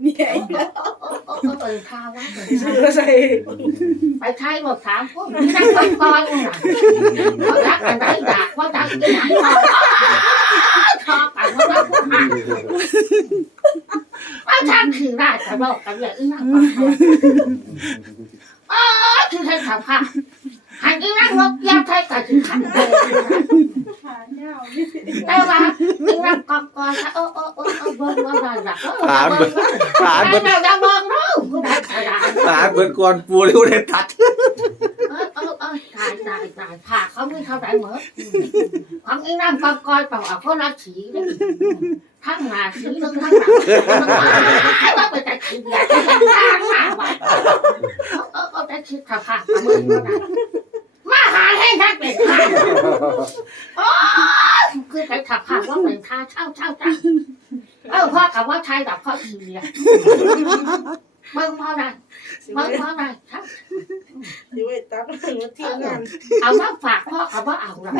เมีไอ้เออเออข้าว่าเออชื่อใส่ไปไทยบอกถามพวกนี้นั่งก้อนก้อนน่ะเขารักกันได้ด่าว่าดังที่ไหนหรอชอบกันว่ารักพวกหันว่าทางคือได้แต่บอกกันเลยอีนั่งก้อนอนเออคือให้ถามค่ะหันอีนั่งนกยาไทยกับที่ขันเลย ขาเน่าไม่สิ แต่ว่าอีนั่งก้อนก้อนเออเออเออเออเบิ้งว่าได้หรอกเออ ผ่านเบิ้งผ่านแต่เบิดเราจะเบิ้งเนาะผู้ใดใครได้ผ่านเบิดก่อนปูเร็วเลยตัดเออเออเออตายตายตายผ่าเขาไม่เท่าไหร่เหมือนของอีนั่งก้อนก้อนต้องเอาคนละสีเลยทั้งหน้าสีทั้งทั้งหลังไอ้ว่าไปแต่ขี้ยาแต่ยังทางมาไว้เออเออแต่คิดข่าวผ่ามือมาหาให้นักเป็นข้าโอ้คือไปขับผ่าว่าเป็นข้าเช่าเช่าเช่า เออพ่อกับว่าชายกับพ่อขี้ยาเบิ่งพ่อได้เบิ่งพ่อได้ครับอยู่ไอ้ตั๊กมาเที่ยวงานเอามาฝากพ่อเขาว่าเอาละ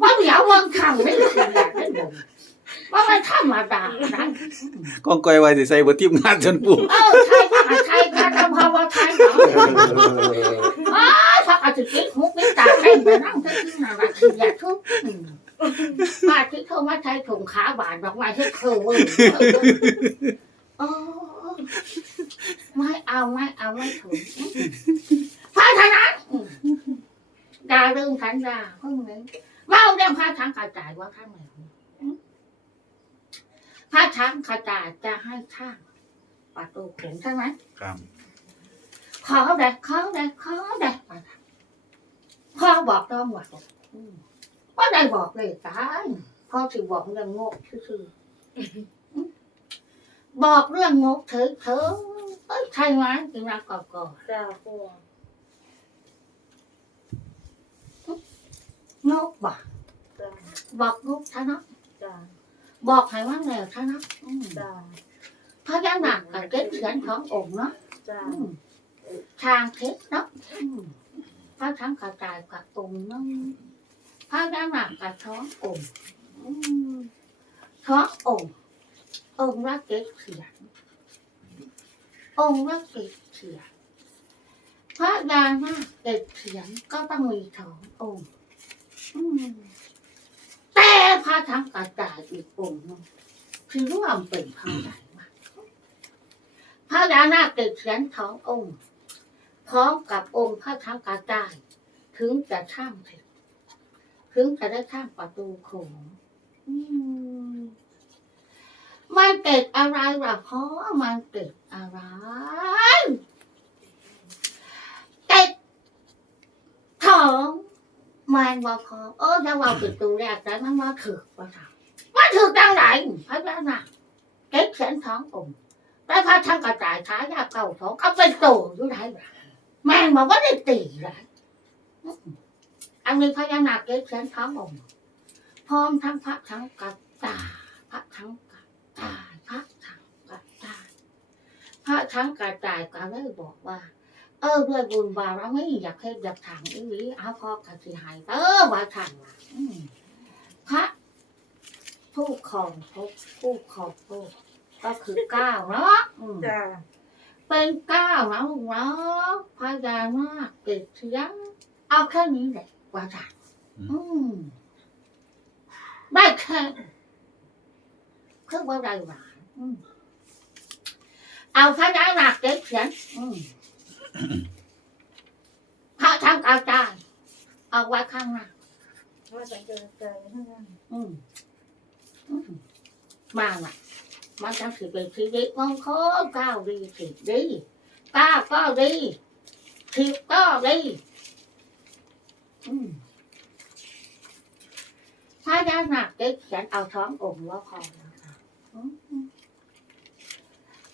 ว่าเดี๋ยววันคำไม่ได้อยากได้บ่มว่ามันธรรมดานะกองก้อยไว้สิใส่บ่ทีมงานจนปูเออใช่ว่าใช่การทำภาวะไทยเนาะอ้าวพักอาจจะคิดหุบไม่ตาเต้นไปนั่งเต้นที่นาราคืออยากทุก มาที่เขามาใช้ถุงขาบานดอกไม้ให้เธอเว้ยโอ้ไม่เอาไม่เอาไม่ถุงพาทนั้นดาเรื่องขันดาเพิ่งเลยเมาเรื่องพระช้างกระจายว่าข้างไหนพระช้างกระจายจะให้ข้างประตูโขงใช่ไหมครับขอแดกขอแดกขอแดกพ่อบอกต้องว่าอืม ว่าได้บอกเลยตายพ่อถือบอกเรื่องงกคือๆบอกเรื่องงกเถอะเถอะเอ้ยใช่ไหมจริงนะก่อนก่อนจ้าพ่องกบอกจ้าบอกงกท่านะจ้าบอกให้ว่าแนวท่านะอืมจ้าพระยานาคกับเก็บเขียนขององค์เนาะจ้าอืมทางเทศเนาะอืมพระทั้งกระจายกับองค์เนาะ พระยานาคกับท้ององค์ท้ององค์องค์ละเก็บเขียนองค์ละเก็บเขียนพระยานาเก็บเขียนก็ต้องมีท้ององค์แต่พระทั้งกระจายอีกองค์นึงคือร่วมเป็นพระใหญ่มากพระยานาเกิดเขียนสององค์พร้อมกับองค์พระทั้งกระจายถึงจะช่างเสร็จ ถึงจะได้ช่างประตูโขงมันเกิดอะไรล่ะพ่อมันเกิดอะไรเกิดของมันว่าพอเออถ้าว่าป็นตัวแรกแต่มันว่าถือว่าถามว่าถือจังไหนพระยานาเกิดเขียนสององค์แต่พระทั้งกระจายขายาเก่าสองก็เป็นโตอยู่ไหนแม่งบอกว่าได้ตีเลย อันนี้พญานาคเก็บเขียนท้ององค์พร้อมทั้งพระทั้งกระจายพระทั้งกระจายพระทั้งกระจายพระทั้งกระจายก็เลยบอกว่า เออด้วยบุญบารมีอยากให้อยากถางอีหลีเอาพอกระสิหายเออว่าถางว่ะอืมพระผู้ครองภพผู้ครองโลกก็คือเก้าเนาะอืมจ้าเป็นเก้าเนาะลูกเนาะพญานาคเกิดเสียงเอาแค่นี้แหละ ว่าจ้ะอืมได้แค่คือว่าได้หวานอืมเอาพญานาคเกิดเสียงอืมพระทางกาจายเอาไว้ข้างหน้าว่าจะเจอใจทั้งนั้นอืมอืมมาว่ะมันจะสิเป็นชีวิตมงคลก้าวดีสิบดีก้าวก็ดีสิบก็ดีอืม ถ้าญาติหนักเด็กเขียนเอาท้ององค์ว่าพอแล้วค่ะ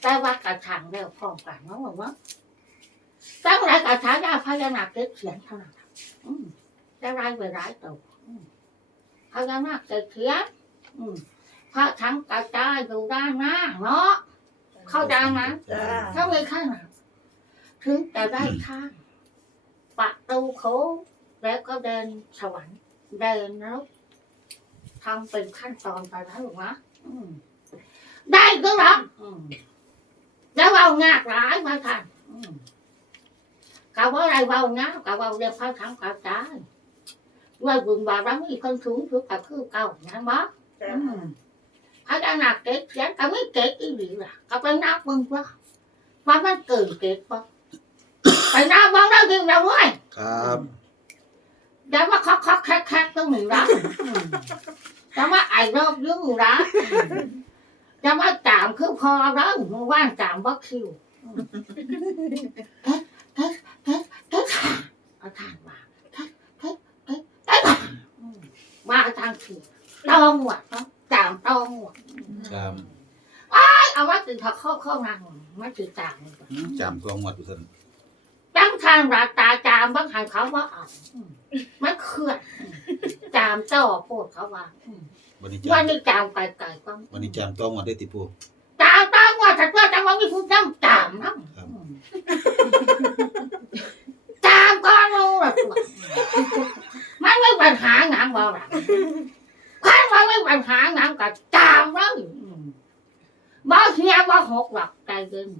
แต่ว่ากระถางแล้วพร้อมกันเนาะบอกว่าตั้งหลายกระถางยาพญานาคเด็กเขียนเท่านั้นค่ะอืมได้รายไปร้ายตัวพญานาคเด็กเขียนอืมพระทั้งกระจายอยู่ด้านหน้าเนาะเข้าใจไหมถ้าไม่ข้างหน้าถึงจะได้ข้างประตูโค้ง แล้วก็เดินสวรรค์ เดินนรกทำเป็นขั้นตอนไปนะลูกนะอืมได้ก็รับอืมแล้วเอางากหลายมาทันอืมกะว่าอะไรเบางากกะว่าเรียกพระทั้งกระจายด้วยบุญบารมีคนสูงสุดกับคือเก่านะมั้จ้าพระเจ้าหนักเก็ตเสียงก็ไม่เก็ตอีหลีล่ะก็ไปนับมึงว่าว่ามันเกินเก็ตปะไปนับมึงแล้วยิงเราเว้ยครับ อย่ามาคักคักแคกแคกต้องหนึ่งนะอย่ามาไอ้รอบยุ่งนะอย่ามาจามคือพอแล้วมึงว่างจามบ่คิวเอ๊ะเอ๊ะเอ๊ะเอ๊ะค่ะเอาทานมาเอ๊ะเอ๊ะเอ๊ะเอ๊ะมาทางผิดต้องหวดเนาะจามต้องหวดครับเอาว่าตื่นเขาเข้าเข้านางไม่ถือจามจำตัวหมดทุกท่าน ตั้งทางราตาจามบางหันเขาว่าเอามันเคลื่อนจามเจ้าโพดเขาว่าวันนี้วันจำนี้จามไกลๆก็วันนี้จำตัวหมดได้ติปูจามต้องว่าถ้าเกิดจังว่ามีผู้น้ำจามน้ำจามก็รู้ละตัวมันไม่ปัญหาหนังบ่หลังคันว่าไม่ปัญหาหนังก็จามแล้วบ่เฮียบ่หกหรอกใจเย็น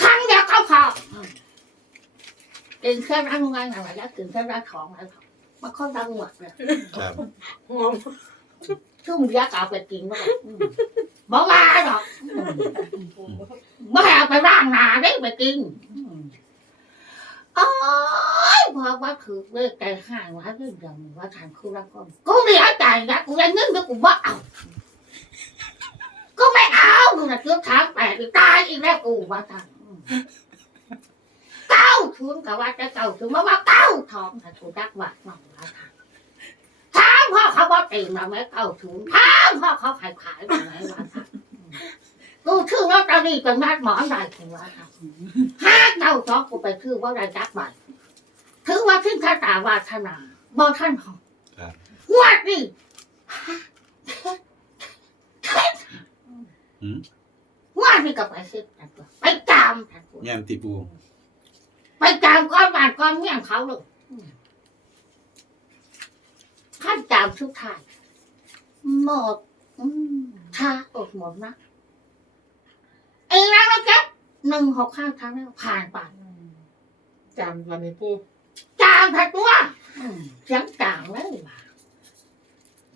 ครั้งเดียวก็พอ กินแค่ร่างงานอะไรแล้วกินแค่ร่างของอะไรมันค่อนข้างหมดเลยครับหอมช่วงเดียวก็เอาไปกินแล้วบ่มาหรอกบ่ให้เอาไปร่างนาได้ไปกินโอ้ยพอว่าถือเลยใจห่างว่าเรื่องเดียวว่าทานคู่รักคนกูไม่เอาใจนะกูยังนึกว่ากูบ่เอากูไม่เอากูจะเกือบทางแปดตายอีกแล้วกูว่าทานเก้า ทุนกับว่าจะเก้าทุนมาว่าเก้าทองถ้าถูกรักบาทหน่อยละค่ะถามพ่อเขาว่าตีมาไหมเก้าทุนถามพ่อเขาขายขายมาไหมวะค่ะกูชื่อว่าตอนนี้เป็นมัดหมอนได้ถึงว่าค่ะห้าเก้าสองกูไปชื่อว่าได้จักบาทถือว่าขึ้นคาตาวาสนาบ่ท่านของครับวัดนี่อืมว่านี่ก็ไปซื้อกันตัวไปจามกันตัวแม่นติปู ไปจามก้อนบาทก้อนเมี่ยงเขาเลยท่านจามทุกทายหมดอืมชาอดหมดนะเองนะแล้วแกหนึ่งหกข้างทางแล้วผ่านไปจำวันนี้ปูจามถัดตัวอืมเสียงจามเลยว่ะ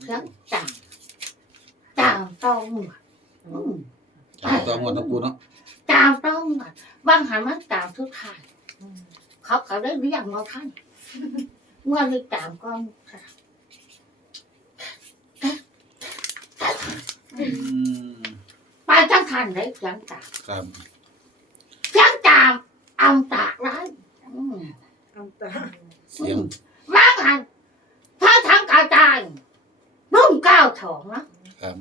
เสียงจามจามต้องหมดอืมจำตัวหมดนะปูเนาะจามต้องหมดบางหันมันจามทุกทาย เขาเขาได้เรียกมาท่านเมื่อได้ตามก็อืมไปจังทันเลยยังตามครับยังตามเอาตากไรอืมน้ำตาเสียงบางหันถ้าทางกระจายรุ่งเก้าถองนะครับ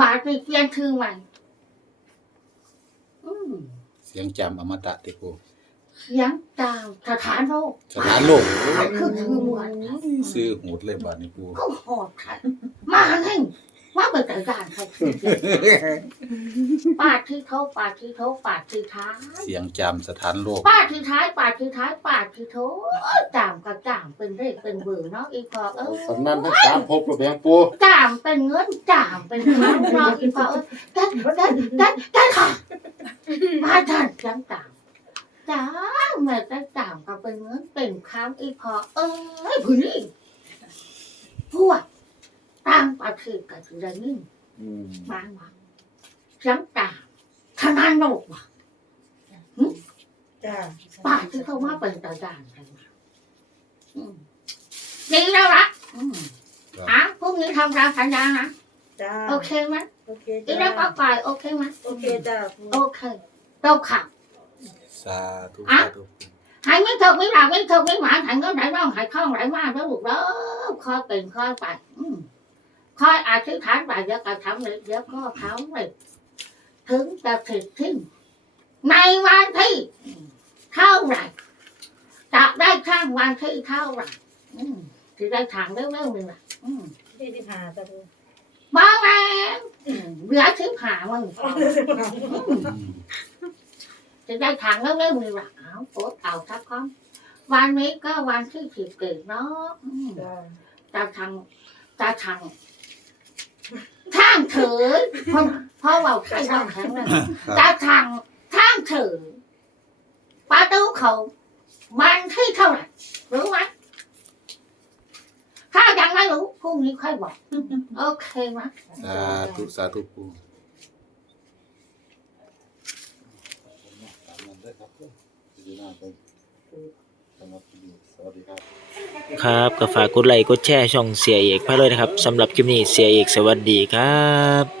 บาทไปเปลี่ยนชื่อใหม่อืมเสียงจำอมตะติปู เสียงตามสถานโลกสถานโลกคือคือมวลซื้อหูดเลยบาดนี้ปูก็โหดค่ะมาให้ว่าเป็นแต่การใครคือปาดที่เขาปาดที่เขาปาดที่ท้ายเสียงจำสถานโลกปาดที่ท้ายปาดที่ท้ายปาดที่โถจามกับจามเป็นเลขเป็นเบอร์เนาะอีพอเออสำนันทั้งสามภพระเบียงปูจามเป็นเงินจามเป็นเงินเนาะอีพอเออกันกันกันกันค่ะมาทันจังจามจ้า แม่จะจามกับเป็นเงินเป็นคำอีพอ เอ้ยผู้นี้พวกต่างประเทศกันจะนิ่งอืมบางวันจังจามทนายโลกว่ะจ้าป่าที่เขาว่าเป็นตาด่านกันมาอืมดีแล้วละอืมอะพรุ่งนี้ทำตามสัญญานะจ้าโอเคไหมโอเคอีจ้าแล้วก็ไปโอเคไหมโอเคจ้าปูโอเคเราขับ สาธุอะสาธุหายไม่ถูกไม่หลับไม่ถูกไม่หมาหายก็ไหนบ้างหายคล่องไหลมากแล้วลูกแล้วคอยเป็นคอยไปอืมคอยอธิษฐานไปเดี๋ยวก็ทำเลยเดี๋ยวก็ทำเลยถึงจะถึงที่ในวันที่เท่าไหร่จะได้ข้างวันที่เท่าไหร่อืมที่ได้ทางเร็วๆนี่แหละอืมที่ที่พาจ้าปูบ้าแล้วอืมเหลือชิบหามึง จะได้ทางแล้วไม่มีหลักเอาโอ๊ตเอาทักข้อวันนี้ก็วันที่สิบเกิดเนาะอืมจ้าตาทางตาทางทางเถิดเพราะเพราะเราใช้เราแข็งเลยตาทางทางเถิดประตูเขามันที่เท่าไหร่รู้ไหมถ้ายังไม่รู้พรุ่งนี้ค่อยบอก โอเคไหม สาธุสาธุปู ครับพิจารณาไปสำหรับคลิปนี้สวัสดีครับ ครับก็ฝากกดไลค์กดแชร์ช่องเสียเอกพาเลยนะครับสำหรับคลิปนี้เสียเอกสวัสดีครับ